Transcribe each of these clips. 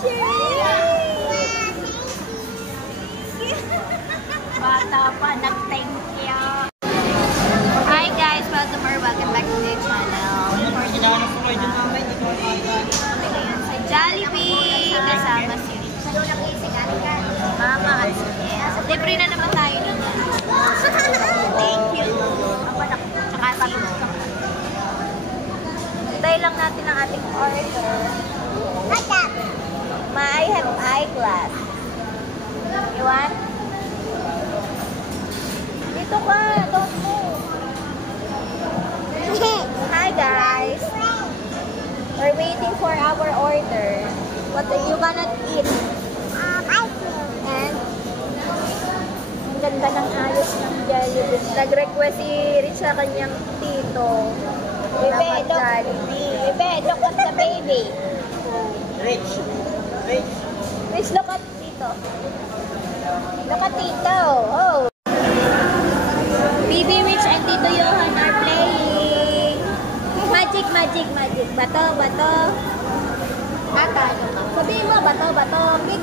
Bata pa, nag-thank you. Hi guys, welcome back to the channel. Sa Jollibee, kasama si Mama at si Jess. Libre na naman tayo nito. Thank you. Tsaka si Hintay lang natin ang ating order. I have eyeglass. You want? Dito ka, don't move. Hi guys. We're waiting for our order. What are you gonna eat? Ice cream. And? Ang ganda ng ayos ng Jollibee. Nag-request si Rich sa kanyang tito. Bebe, look at the baby. Rich, look at Tito. Look at Tito. Oh. Baby Rich and Tito Johan are playing. Magic. Bato. Ata, sabihin mo, bato. Pick.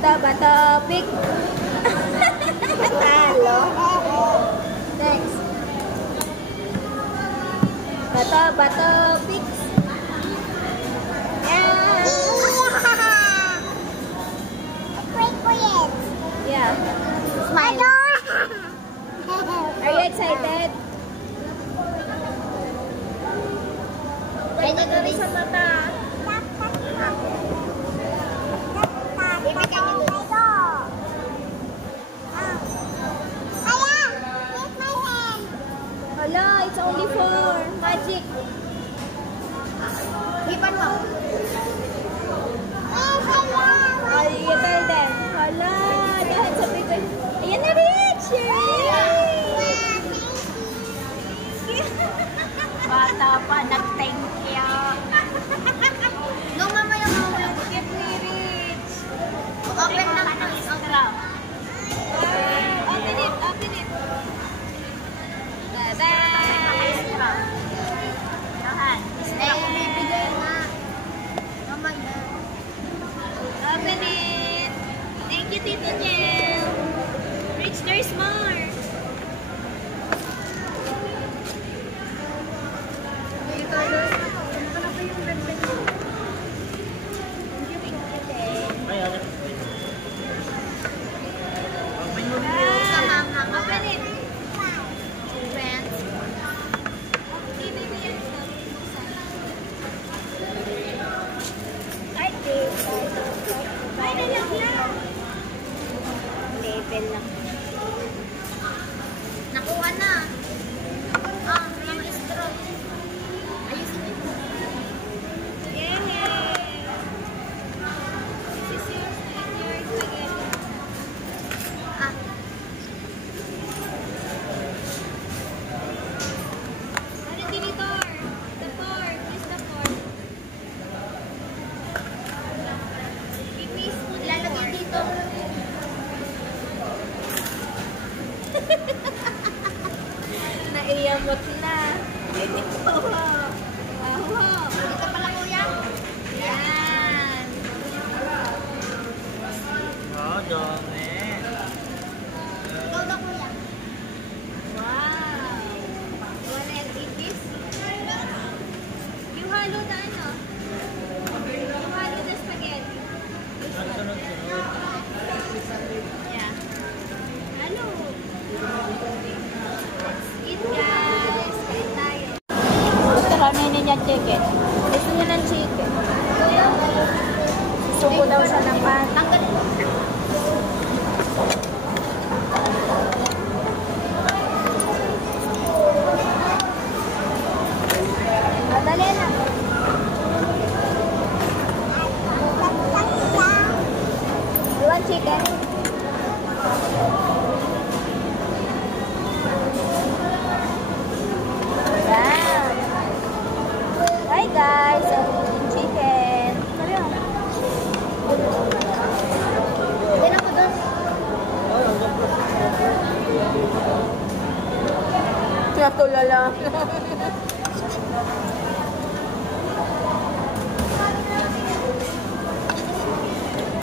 Bato. Pick. Talo. Next. Bato, fix. Yeah. Yeah. Smile. Are you excited? Pwede ka rin sa mata. Hala, it's only for magic. Hipan mo. Ay, you tell them. Hala, lahat sa bigay. Ayan na, Rich! Bata pa, nag-thank you. No, mamaya mawala ko gift ni Rich. Open na ka ng Instagram. Open it. Open it. Thank you, Tito Jel. Rich, there's more. Open it. Label lang. Nakuha na. Yung straw. Ayusin ito. Yay! This is your spaghetti. Ano tinitor? The fork. Where's the fork? Lalagyan dito. Naiyamot na. Dito. Dito pala kuya. Yan. dami. Ikaw na kuya. Wow. You wanna eat this? Yung halo na ano? Yung halo na spaghetti. Yeah. Halo. Let's eat guys. Kain tayo. Gusto kami niya chicken. Gusto niya ng chicken. Suko daw siya ng pan. Tanggal. Madali na. You want chicken? Wow. Hi guys, I'm eating chicken. lang.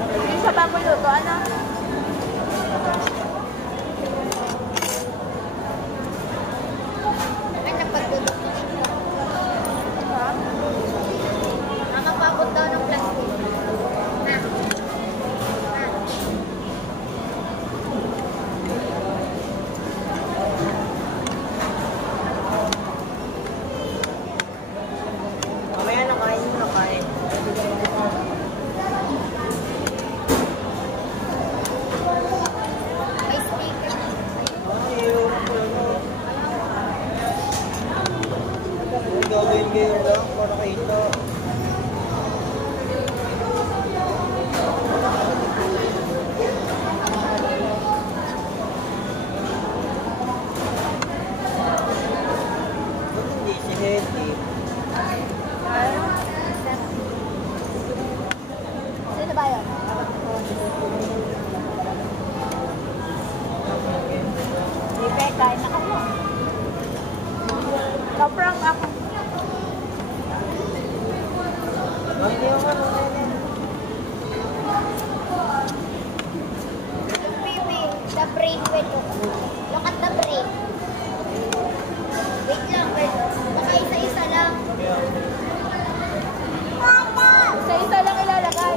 Hindi siya bago luto, ano? Ay, napagdudok na ito. Nakapagod daw ng plastic. Na. Na. Mamaya na kain mo na kain. May speaker. Gagawin kayo lang para kita. Ba't hindi si Hetty? Sino ba yun? Lipe, kain na kayo. Kaprang ako. Ay, hindi ako ano. Baby, the brain wait. Look at the brain. Wait lang, wait. Baka isa-isa lang. Isa-isa lang ilalagay.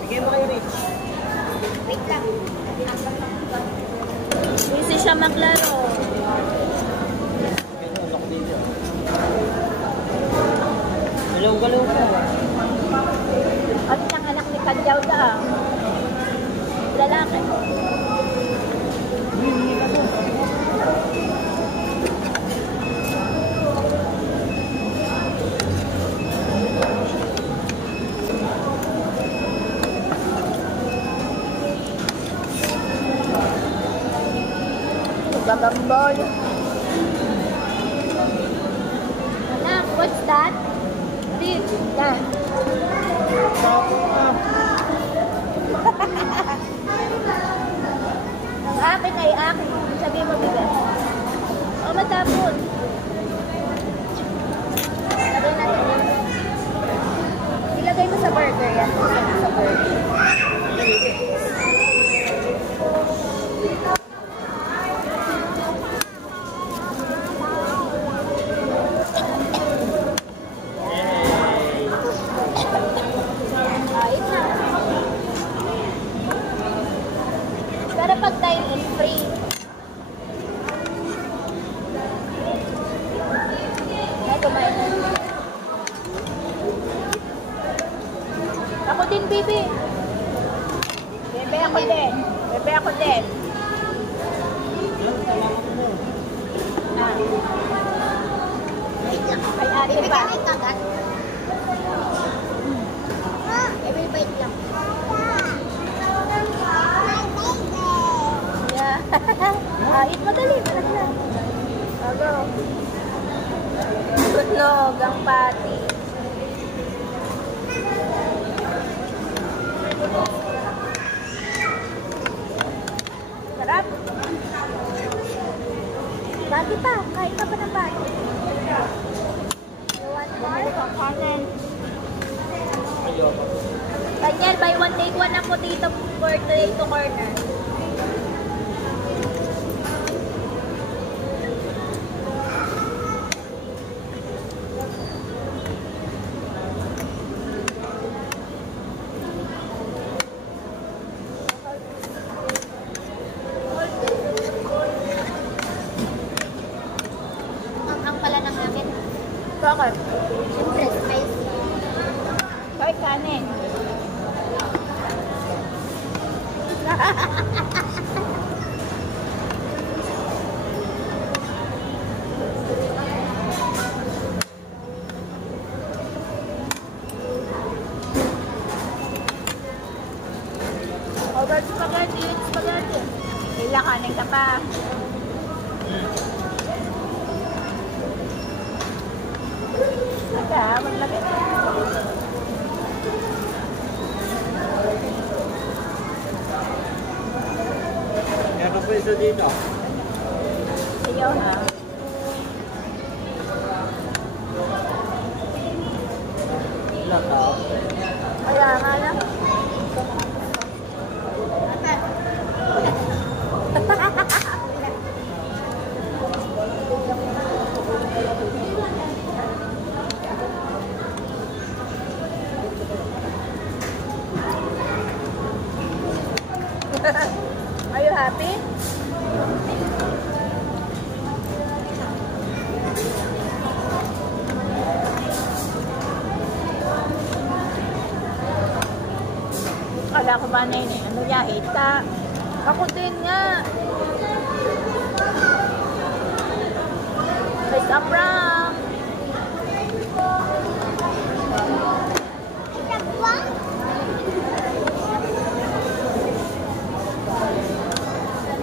Bigyan mo kayo, Rich. Wait lang. Busy siya maglaro. Lock dito. Galaw-galaw ka. At ang anak ni Kadyaw da. Lalaki. Gagambol. Anak, what's that? Big. Yan. Ang akin ay akin. Sabi mo bigas. O matapon. Lagay natin yan. Ilagay mo sa burger yan. Ilagay mo sa burger. Ayun na. Pero pag dine-in free. Ay, kumain na. Ako din, Bibi. Bebe ako din. Bebe ako din. Ah. Wait lang. Kay ate Baby, pa. can I kagat? Baby, wait lang. Yeah. Eat madali. Malaki na. Go. Butlog ang pati. Sarap. Pati pa. Kain ka pa ng pati. You want more? Kanin. Ayoko. Daniel, buy one take one ako dito for tomato corner. Ang pala ng amin. Bakit? Siyempre, spicy. Kahit kanin. Over spaghetti, eat spaghetti. Hila, kanin ka pa. Aga, maglagay. Meron pa isa dito. Sayo ha. Kala ko ba na yun eh. Ano ya, hita. Ako din nga. It's a prank.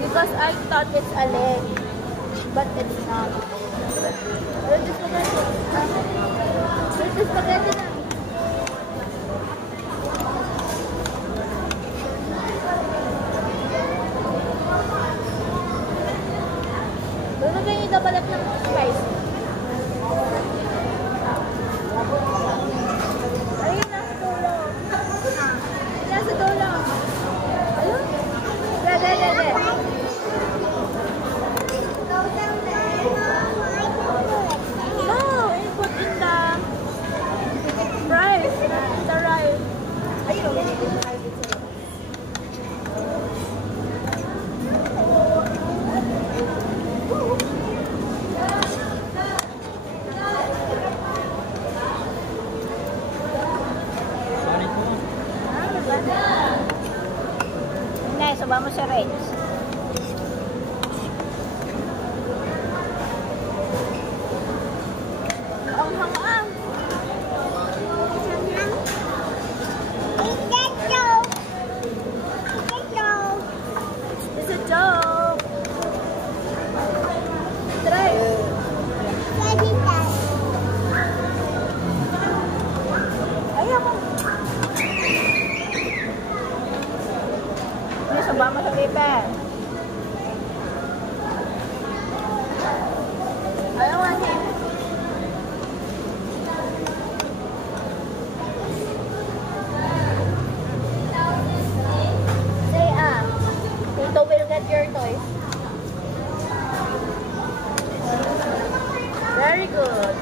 Because I thought it's a leg, but it's not. Where's the spaghetti? Where's the spaghetti na? Doon na kayo idabalat ng spice. Ayun na, sa dulo. Ayun na, sa dulo. Ayun. Dede. No, you put in the rice. The rice. Ayun, Nay, suba mo si Reds. Ang hanga. It's a joke. Try. Ayaw mo. May suba mo sa paper. Ayaw nga niya. Say Tito will get your toys. Very good.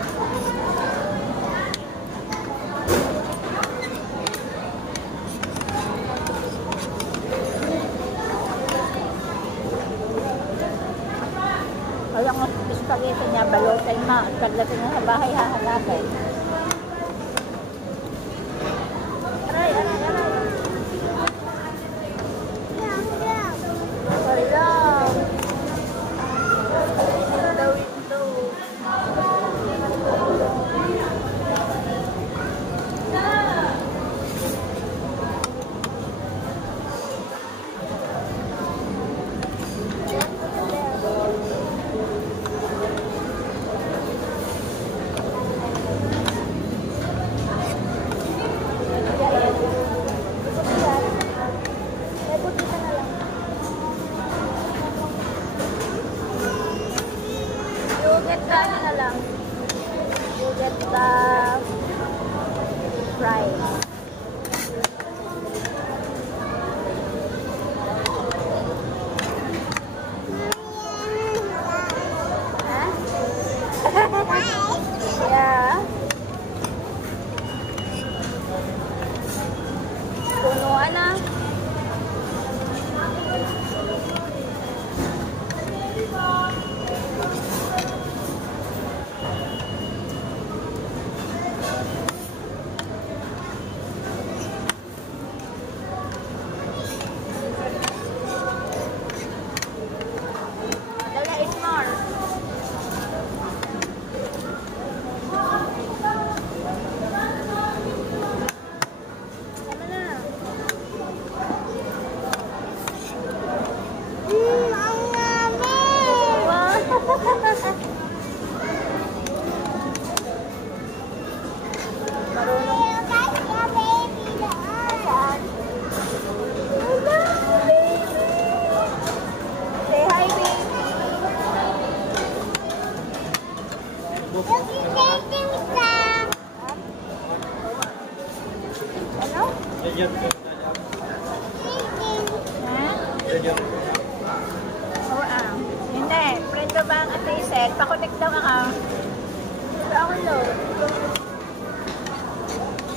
Kaya ang spaghetti niya, balotay na. At pagdating niya sa bahay, hahanapin. Aray. Wala. The window. You get the fries. Yeah. Punuan na. Dala is more. Hindi, friend ko ba ang Ate Pa-connect daw ako. Pero ako low.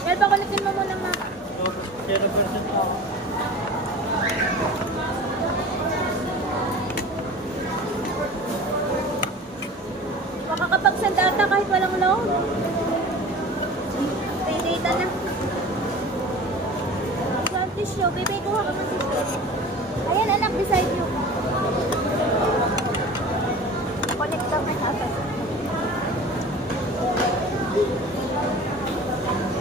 Yan, pa-connectin mo muna ma. 0% off. Makakapag-send data kahit walang load. Free data na. tissue. Baby, kuha ka ng tissue. Ayan, anak, beside you. Connect ka na natin.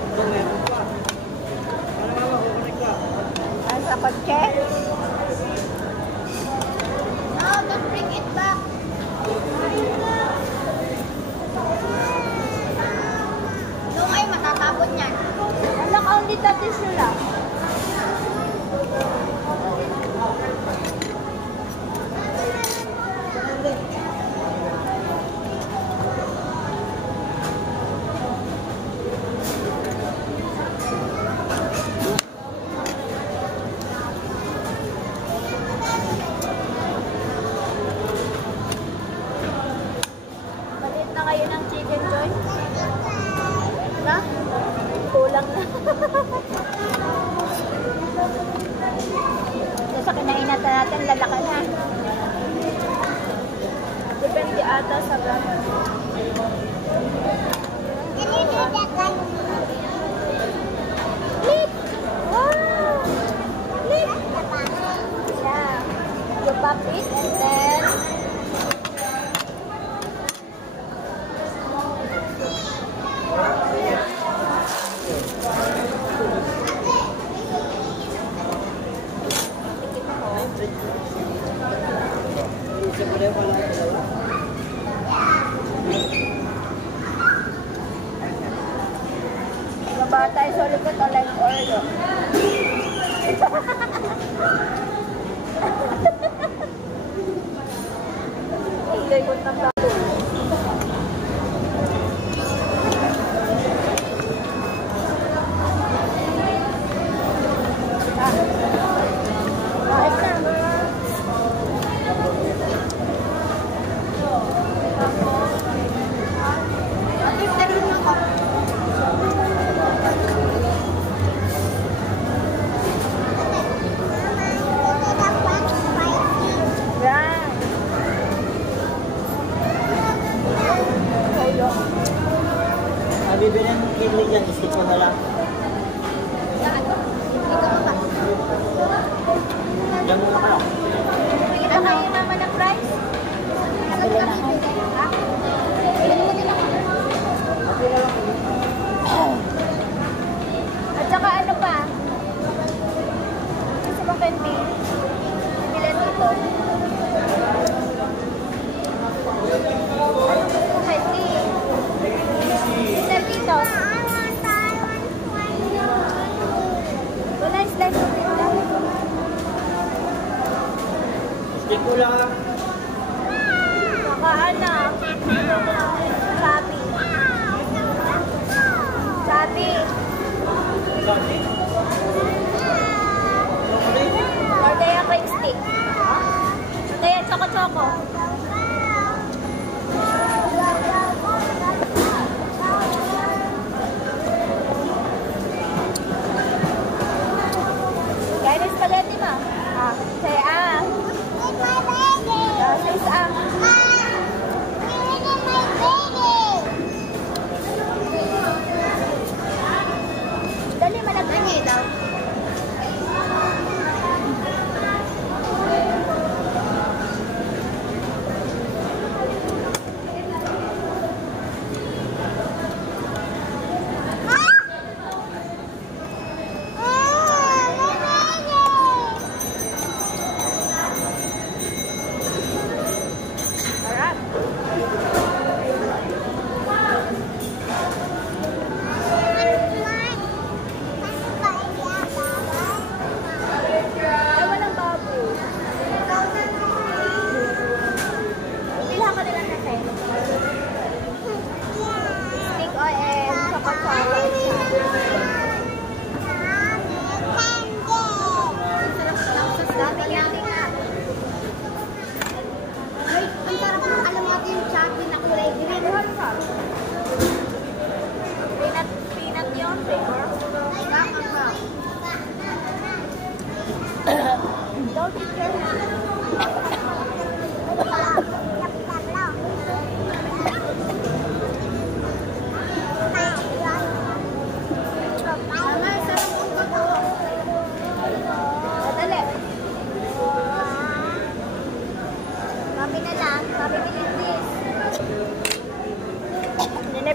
Ito meron pa. Ano mama, kukunik ka? Sa kotse. No, don't bring it back. Doon kayo matatapon yan. Anak, only the tissue lang. Balit na kayo ng chicken joy? Na? Kulang na. So, sa kinainatan natin, lalaka na. Depende ata sa brand. Can you do that one? Flip! Wow! Flip! Yeah. You pop it and then Isa pa rin pala ang dalawa. mga bata ay solid ko like Oreo. Ilay ko ng bago. Ayos na. Yan. Toyo. Bibili ng kidney dyan, isip ko na lang. Diyan muna kayo. Kita kayo naman ng price? Kabila na ako. At saka ano pa? Gusto mo candy? Bilan dito. Anong gusto mo candy? Bilan dito.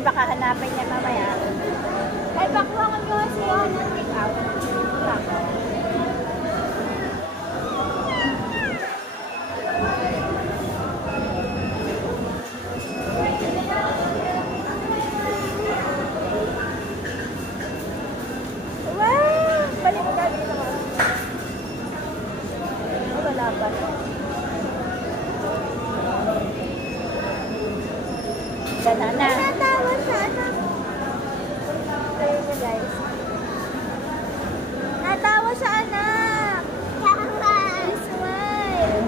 baka hanapin niya mamaya. Ay, bakuha ko nyo siya ng take out. Wow! Balik ka dito ko. Wala ba? Gana na. Natawa sa ano? Ayun na guys. Natawa sa anak. Tawa. Smile.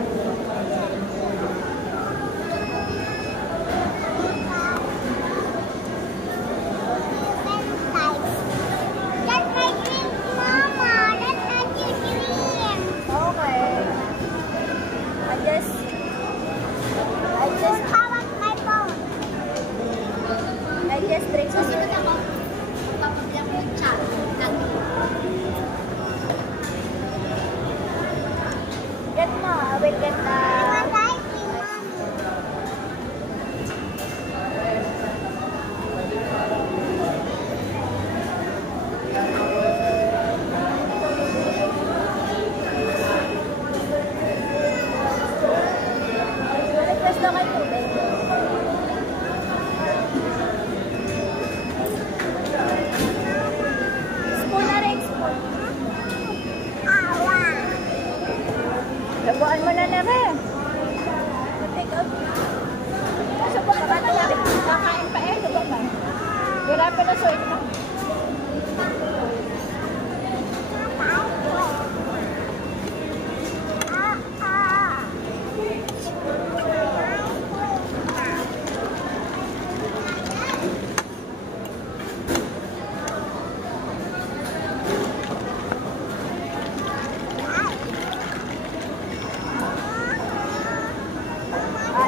That's my dream, Mama. That's not your dream. Okay. I just Hawak my phone. drink some. ako. Papabigyan ko yung chat. Get mo. I will get request daw kay tubig. Spoon na rin, spoon. Labuan mo na rin. Take out. Kaso ba ka ba? Kakain pa eh. Diba ba? Hirapin na suit na.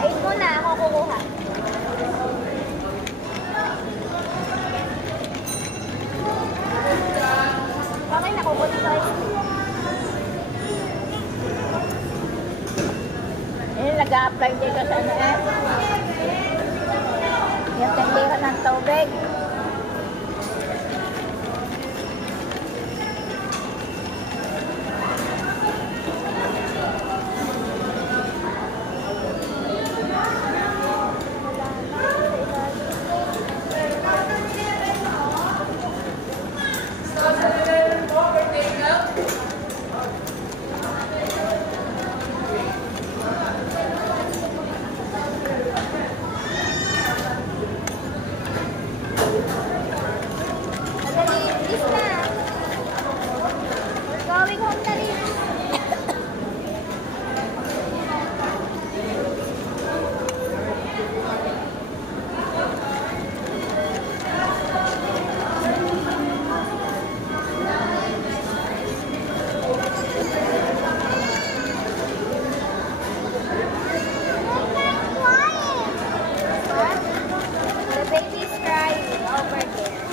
Eat mo na. Ako kukuha. Okay na. Kukunin ko. Nag-a-apply dito sa ano eh. Yung tindera ng tubig. Going home na rin. The baby's crying over there.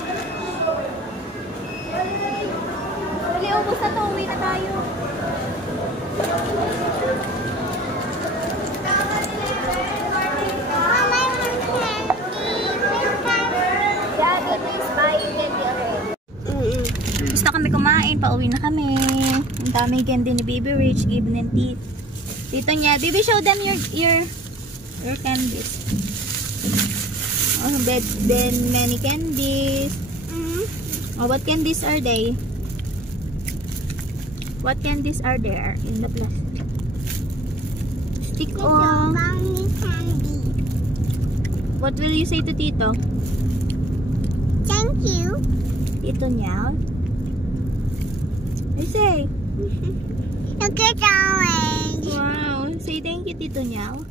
Dali, ubos na to. Uwi na tayo. Mama, I want candy. Daddy is buying candy already. Gusto kami kumain. Pauwi na kami. Ang daming candy ni Baby Rich. Given and Tito niya. Baby, show them your candies. Oh, then many candies. Oh, what candies are they? What candies are there in the plastic? Stick on. Mommy candy. What will you say to Tito? Thank you. Tito niya? You say. Look at orange. Wow. Say thank you, Tito niya.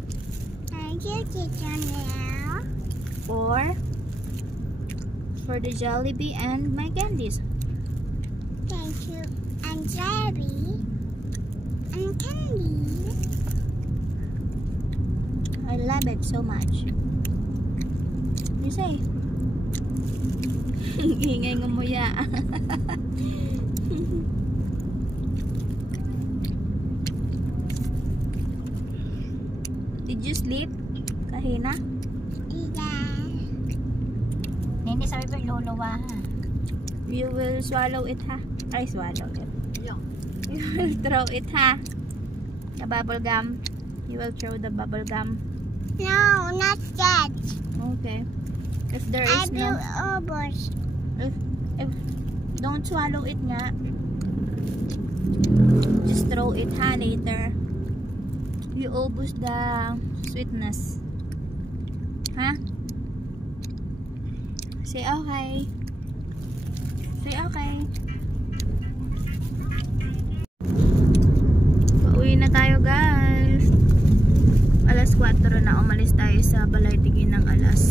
Thank you, Teacher Now. For the Jollibee and my candies. Thank you. And Jerry. And candy. I love it so much. You say. Ingay ngumuya. Did you sleep? Kahina? Yeah. Hindi sabi ko iluluwa ha. You will swallow it, ha? Ay, swallow it. Yeah. You will throw it, ha? The bubble gum. You will throw the bubble gum. No, not that. Okay. If there I is will no... almost. If don't swallow it nga. Just throw it, ha, later. You ubos the sweetness. Ha? Say okay. Say okay. Pauwi na tayo, guys. Alas 4 na. Umalis tayo sa Balaytigi ng alas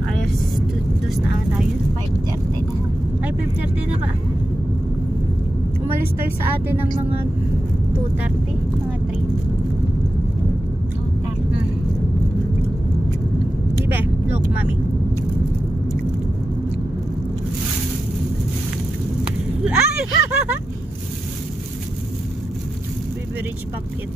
2 na tayo. 5:30 na. Ay, 5:30 na ba? Umalis tayo sa atin ng mga 2:30. Mga 3. Dibe? Look, mami. Ay! Baby rich pop it.